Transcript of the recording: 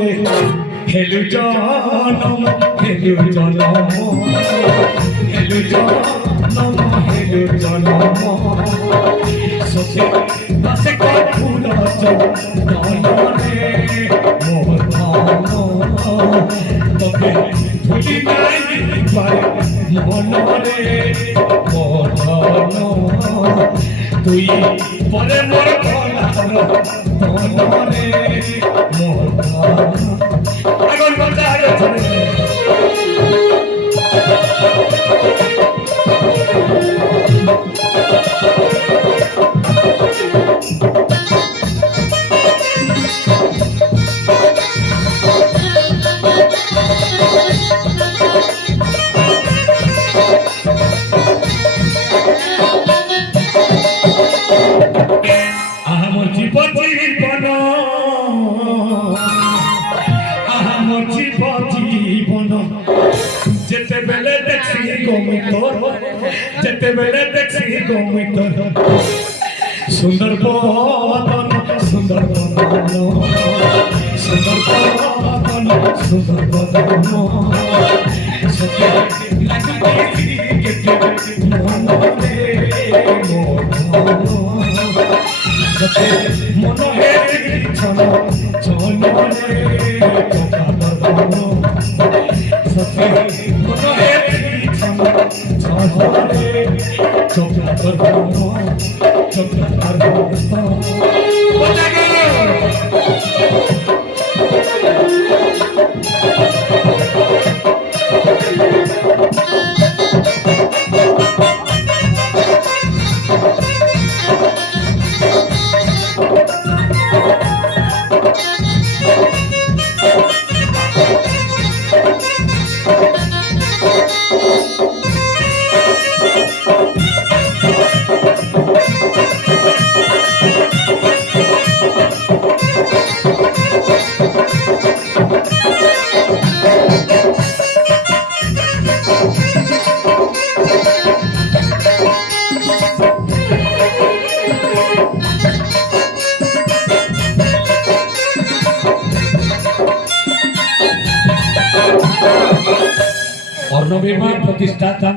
রে হেলু জনম হেলু জনম হেলু জনম হেলু জনম সতে বাসে ফুল রে মোর তবে ভুলি নাই পারে মন রে মোর তুই পরে মোর মন রে মোর আগুন বন্ধ হয়ে চলে যেতে বেলে দেখছি গোমিতর যেতে বেলে দেখছি গোমিতর সুন্দর বদন সুন্দর বদন সুন্দর বদন সুন্দর বদন সতে লাগি কেটে মনে সতে মন হে ছন ছন রে তোকা বদন সতে মন হে ছন ছন রে তোকা বদন তোকা বদন বজা গেল অর্ণবের প্রতিষ্ঠাতা